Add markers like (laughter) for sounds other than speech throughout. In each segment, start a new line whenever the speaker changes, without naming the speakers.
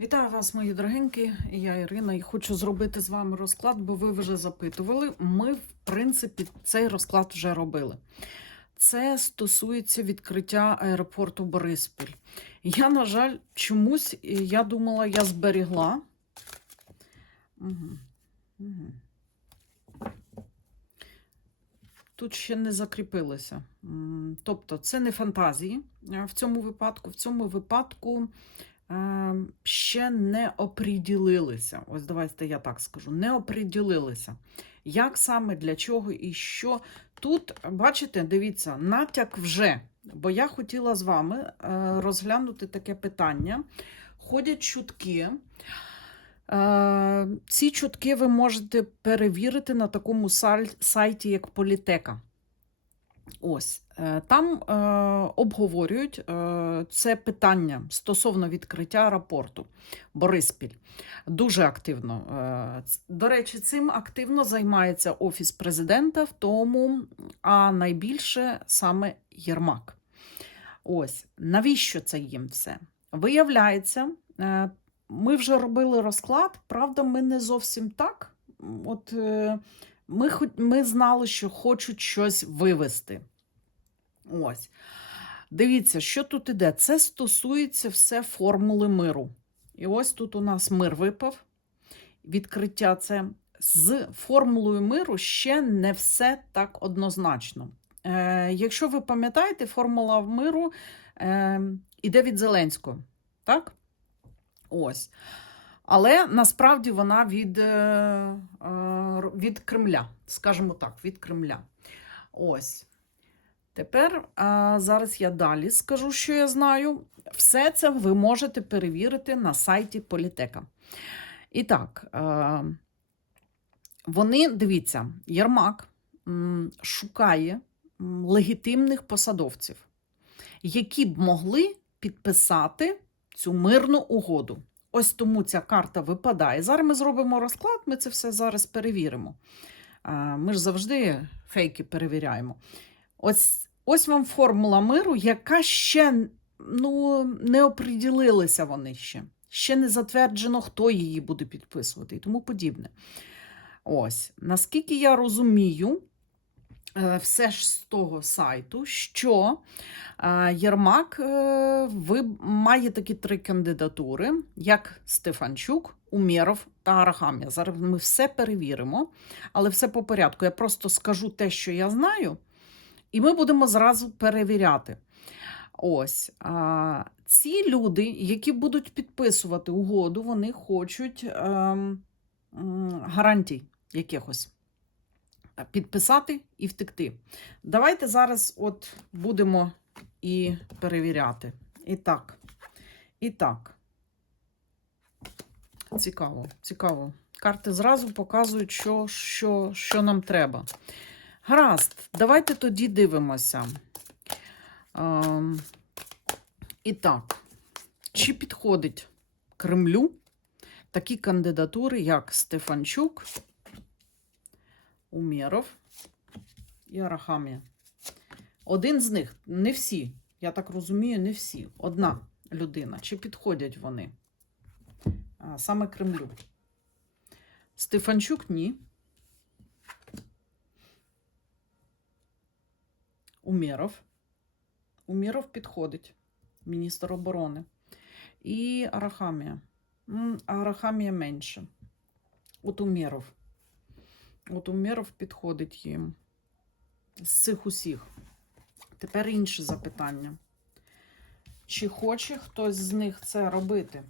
Вітаю вас, мої дорогенькі. Я Ірина, і хочу зробити з вами розклад, бо ви вже запитували. Ми, в принципі, цей розклад вже робили. Це стосується відкриття аеропорту Бориспіль. Я, на жаль, чомусь я думала, я зберігла. Тут ще не закріпилося. Тобто, це не фантазії в цьому випадку. В цьому випадку ще не оприділилися. Ось давайте я так скажу: не оприділилися. Як саме, для чого і що. Тут, бачите, дивіться, натяк вже. Бо я хотіла з вами е, розглянути таке питання. Ходять чутки. Е, Ці чутки ви можете перевірити на такому сайті, як Політека. Ось там е, обговорюють е, це питання стосовно відкриття аеропорту Бориспіль. Дуже активно. Е, До речі, цим активно займається Офіс президента, в тому, а найбільше саме Єрмак. Ось навіщо це їм все? Виявляється, е, ми вже робили розклад, правда, ми не зовсім так. От е, ми, ми знали, що хочуть щось вивести. Ось. Дивіться, що тут іде. Це стосується все формули миру. І ось тут у нас мир випав. Відкриття це з формулою миру ще не все так однозначно. Е, якщо ви пам'ятаєте, формула миру е, іде від Зеленського. Так? Ось. Але насправді вона від, е, е, від Кремля, скажімо так, від Кремля. Ось. Тепер а, зараз я далі скажу, що я знаю. Все це ви можете перевірити на сайті Політека. І так, е, вони, дивіться, Єрмак шукає легітимних посадовців, які б могли підписати цю мирну угоду. Ось тому ця карта випадає. Зараз ми зробимо розклад, ми це все зараз перевіримо. А, Ми ж завжди фейки перевіряємо. Ось, ось вам формула миру, яка ще ну, не оприділилися вони ще. Ще не затверджено, хто її буде підписувати і тому подібне. Ось, наскільки я розумію, е, все ж з того сайту, що е, Єрмак е, ви має такі три кандидатури, як Стефанчук, Умєров та Арахамія. Зараз ми все перевіримо, але все по порядку. Я просто скажу те, що я знаю, і ми будемо зразу перевіряти. Ось а, ці люди, які будуть підписувати угоду, вони хочуть ем, гарантій якихось підписати і втекти. Давайте зараз от будемо і перевіряти. І так, і так. Цікаво, цікаво. Карти зразу показують, що, що, що нам треба. Гаразд, давайте тоді дивимося. Ем, і так, чи підходить Кремлю такі кандидатури, як Стефанчук, Умєров і Арахамія? Один з них, не всі, я так розумію, не всі. Одна людина. Чи підходять вони? Саме Кремлю. Стефанчук ні. Умєров. Уміров підходить, міністр оборони. І Арахамія. Арахамія менше. От Умєров. От Умєров підходить їм. З цих усіх. Тепер інше запитання. Чи хоче хтось з них це робити?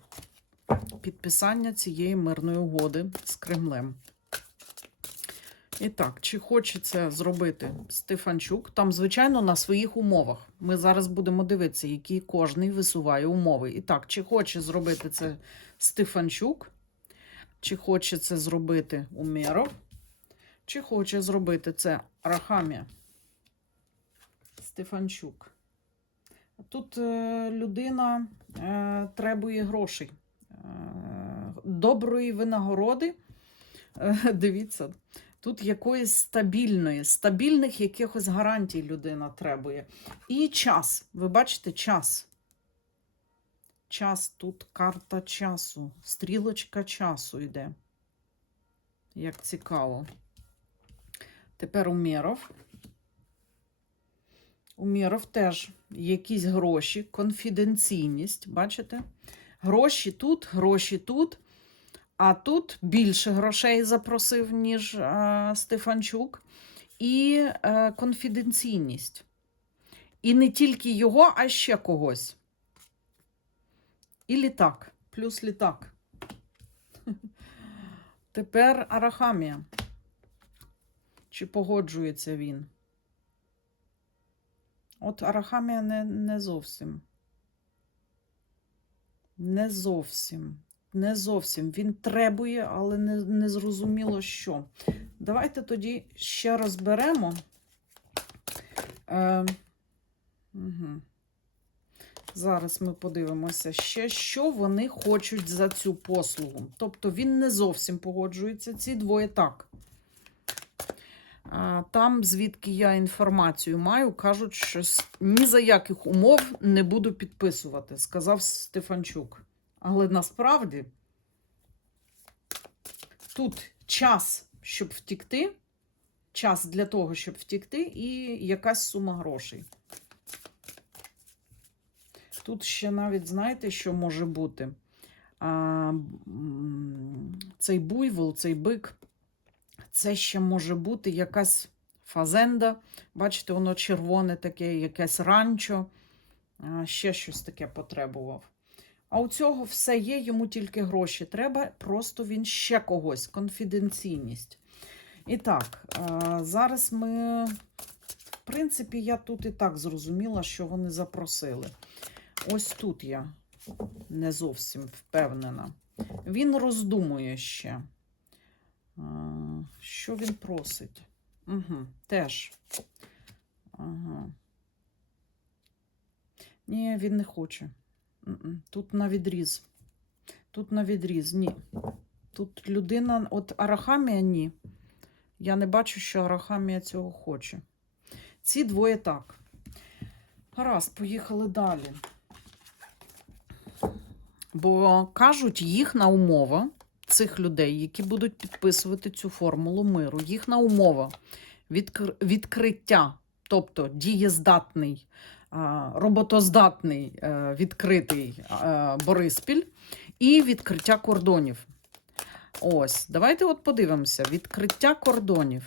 Підписання цієї мирної угоди з Кремлем. І так, чи хоче це зробити Стефанчук? Там, звичайно, на своїх умовах. Ми зараз будемо дивитися, які кожний висуває умови. І так, чи хоче зробити це Стефанчук, чи хоче це зробити Умєров, чи хоче зробити це Рахамія Стефанчук. Тут е, людина е, требує грошей, е, доброї винагороди. Е, дивіться. Тут якоїсь стабільної, стабільних якихось гарантій людина требує. І час. Ви бачите, час. час, тут карта часу, стрілочка часу йде. Як цікаво. Тепер Умєров. Умєров теж якісь гроші, конфіденційність, бачите? Гроші тут, гроші тут. А тут більше грошей запросив, ніж е, Стефанчук. І е, конфіденційність. І не тільки його, а ще когось. І літак, плюс літак. (laughs) Тепер Арахамія. Чи погоджується він? От Арахамія не, не зовсім. Не зовсім. Не зовсім. Він требує, але не, не зрозуміло що. Давайте тоді ще розберемо. Е, угу. Зараз ми подивимося ще, що вони хочуть за цю послугу. Тобто він не зовсім погоджується, ці двоє так. Там, звідки я інформацію маю, кажуть, що ні за яких умов не буду підписувати, сказав Стефанчук. Але насправді тут час, щоб втікти, час для того, щоб втікти, і якась сума грошей. Тут ще навіть знаєте, що може бути? А, цей буйвол, цей бик, це ще може бути якась фазенда. Бачите, воно червоне таке, якесь ранчо, а, ще щось таке потребував. А у цього все є, йому тільки гроші треба, просто він ще когось, конфіденційність. І так, зараз ми, в принципі, я тут і так зрозуміла, що вони запросили. Ось тут я не зовсім впевнена. Він роздумує ще. Що він просить? Угу, теж. Ага. Ні, він не хоче. Тут на відріз. Тут на відріз, ні. Тут людина, от Арахамія ні. Я не бачу, що Арахамія цього хоче. Ці двоє так. Гаразд, поїхали далі. Бо кажуть, їхня умова цих людей, які будуть підписувати цю формулу миру, їхня умова відкр- відкриття, тобто дієздатний, роботоздатний, е, відкритий е, Бориспіль і відкриття кордонів. Ось, давайте от подивимося: відкриття кордонів.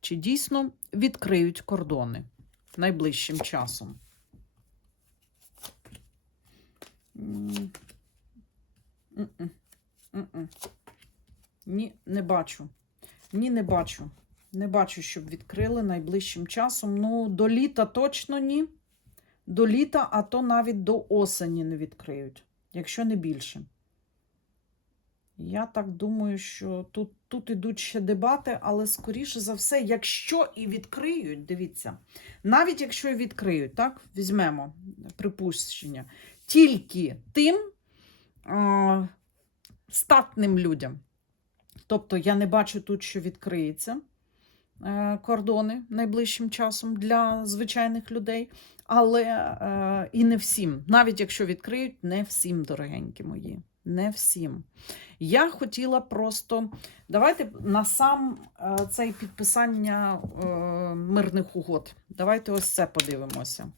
Чи дійсно відкриють кордони найближчим часом? Ні, не бачу. Ні, не бачу. Не бачу, щоб відкрили найближчим часом. Ну, до літа точно ні. До літа, а то навіть до осені не відкриють, якщо не більше. Я так думаю, що тут, тут ідуть ще дебати, але скоріше за все, якщо і відкриють, дивіться, навіть якщо і відкриють, так, візьмемо припущення, тільки тим а, статним людям. Тобто я не бачу тут, що відкриється кордони найближчим часом для звичайних людей, але е, і не всім. Навіть якщо відкриють, не всім, дорогенькі мої. Не всім. Я хотіла просто. Давайте на сам е, цей підписання е, мирних угод. Давайте ось це подивимося.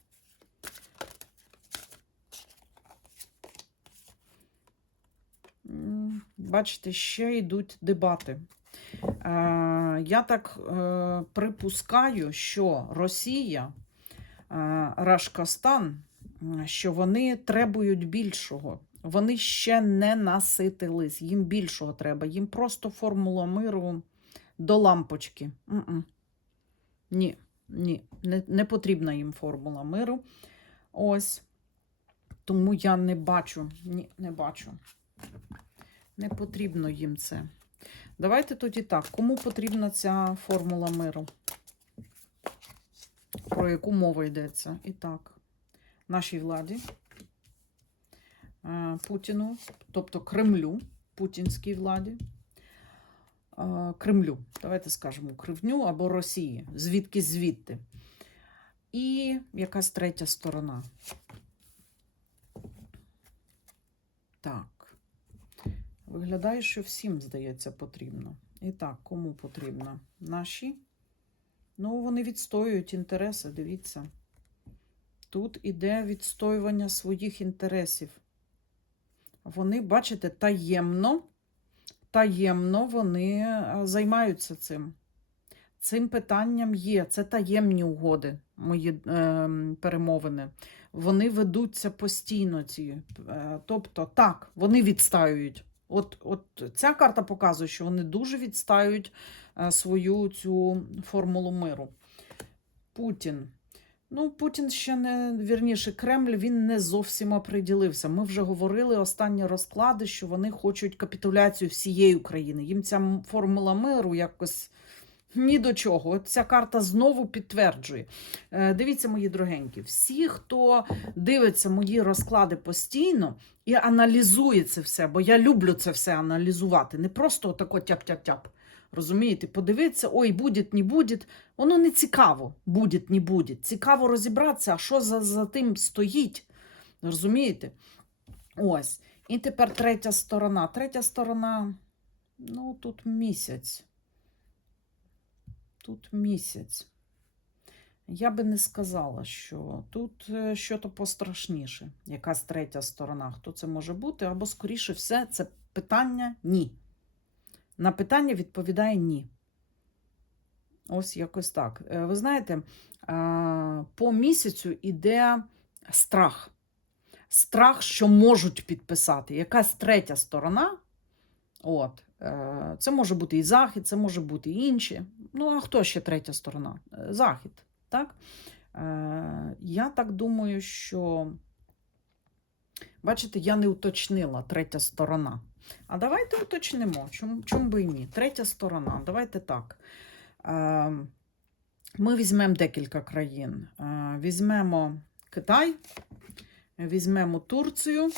Бачите, ще йдуть дебати. Е, Я так е, припускаю, що Росія, е, Рашкастан, що вони требують більшого. Вони ще не наситились, їм більшого треба. Їм просто формула миру до лампочки. М-м. Ні, ні, не, не потрібна їм формула миру. Ось. Тому я не бачу. Ні, не бачу. Не потрібно їм це. Давайте тоді так. Кому потрібна ця формула миру? Про яку мова йдеться? І так, нашій владі, е, Путіну, тобто Кремлю, путінській владі, е, Кремлю, давайте скажемо, Кривню або Росії, звідки звідти. і якась третя сторона. Так. Виглядає, що всім, здається, потрібно. І так, кому потрібно? Наші. Ну, вони відстоюють інтереси, дивіться. Тут іде відстоювання своїх інтересів. Вони, бачите, таємно, таємно вони е, займаються цим. Цим питанням є. Це таємні угоди, мої е, перемовини. Вони ведуться постійно. Ці. Е, тобто, так, вони відстаюють. От, от ця карта показує, що вони дуже відстаюють е, свою цю формулу миру. Путін. Ну, Путін ще не вірніше, Кремль він не зовсім оприділився. Ми вже говорили останні розклади, що вони хочуть капітуляцію всієї України. Їм ця формула миру якось ні до чого. От ця карта знову підтверджує. Е, Дивіться, мої дорогенькі, всі, хто дивиться мої розклади постійно і аналізує це все, бо я люблю це все аналізувати. Не просто отако тяп-тяп-тяп. Розумієте, подивитися, ой, буде, не буде. Воно не цікаво, буде, не буде. Цікаво розібратися, а що за, за тим стоїть. Розумієте? Ось. І тепер третя сторона. Третя сторона, ну, тут місяць. Тут місяць. Я би не сказала, що тут е, щось пострашніше. Якась третя сторона. Хто це може бути? Або, скоріше все, це питання ні. На питання відповідає ні. Ось якось так. Е, Ви знаєте, по місяцю іде страх. Страх, що можуть підписати. Якась третя сторона. От, е, це може бути і Захід, це може бути і інші. Ну, а хто ще третя сторона? Е, Захід. Так? Е, Я так думаю, що. Бачите, я не уточнила третя сторона. А давайте уточнимо, чому, чому би і ні. Третя сторона. Давайте так. Ми візьмемо декілька країн. Візьмемо Китай, візьмемо Турцію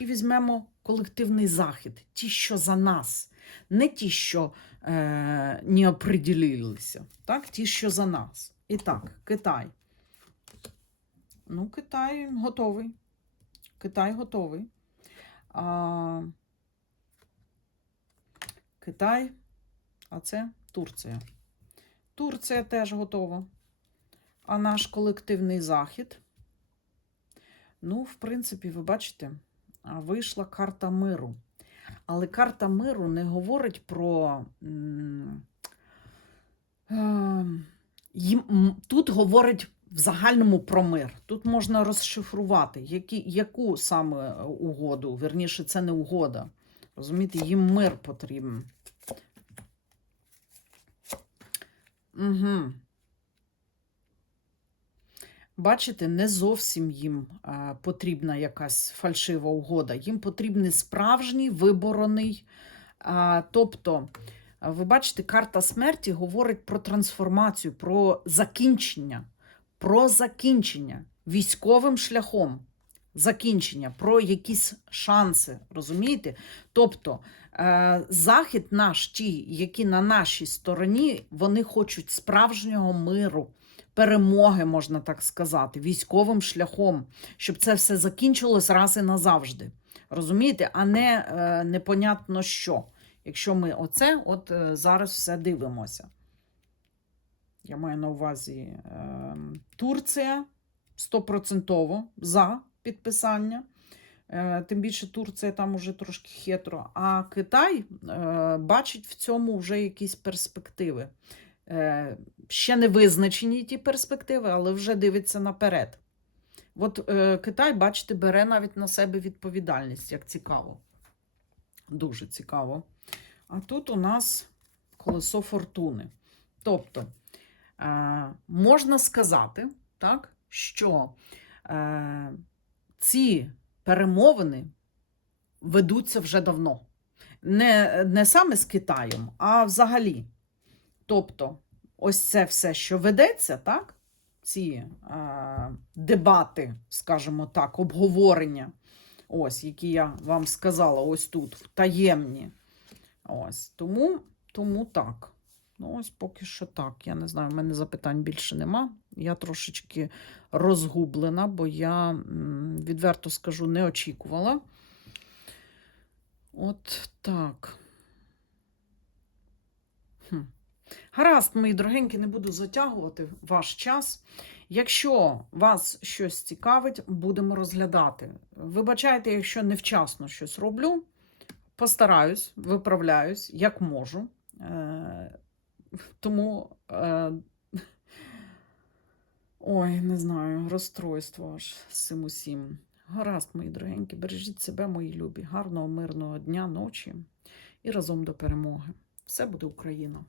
і візьмемо колективний захід. Ті, що за нас, не ті, що е, не оприділилися, так? ті, що за нас. І так, Китай. Ну, Китай готовий. Китай готовий. А, Китай, а це Турція. Турція теж готова. А наш колективний захід. Ну, в принципі, ви бачите, вийшла карта миру. Але карта миру не говорить про. е, Тут говорить в загальному про мир. Тут можна розшифрувати, які, яку саме угоду. Верніше, це не угода. Розумієте, їм мир потрібен. Угу. Бачите, не зовсім їм потрібна якась фальшива угода. Їм потрібний справжній виборений. Тобто, ви бачите, карта смерті говорить про трансформацію, про закінчення, про закінчення військовим шляхом. Закінчення, про якісь шанси, розумієте? Тобто, е, захід наш, ті, які на нашій стороні, вони хочуть справжнього миру перемоги, можна так сказати, військовим шляхом, щоб це все закінчилось раз і назавжди. Розумієте, а не е, непонятно що. Якщо ми оце от е, зараз все дивимося. Я маю на увазі е, Турція стопроцентово за підписання. Е, Тим більше Турція там уже трошки хитро. А Китай е, бачить в цьому вже якісь перспективи. Е, ще не визначені ті перспективи, але вже дивиться наперед. От е, Китай, бачите, бере навіть на себе відповідальність, як цікаво. Дуже цікаво. А тут у нас колесо фортуни. Тобто, е, можна сказати, так, що е, ці перемовини ведуться вже давно. Не, не саме з Китаєм, а взагалі. Тобто, ось це все, що ведеться, так? Ці е, дебати, скажімо так, обговорення, ось, які я вам сказала, ось тут, таємні. Ось, тому, тому так. Ну, ось поки що так. Я не знаю, в мене запитань більше нема. Я трошечки розгублена, бо я відверто скажу, не очікувала. От так. Гаразд, мої дорогенькі, не буду затягувати ваш час. Якщо вас щось цікавить, будемо розглядати. Вибачайте, якщо невчасно щось роблю. Постараюсь, виправляюсь, як можу. Е, тому, е, ой, не знаю, розстройство аж з цим усім. Гаразд, мої дорогенькі, бережіть себе, мої любі. Гарного, мирного дня, ночі і разом до перемоги. Все буде Україна!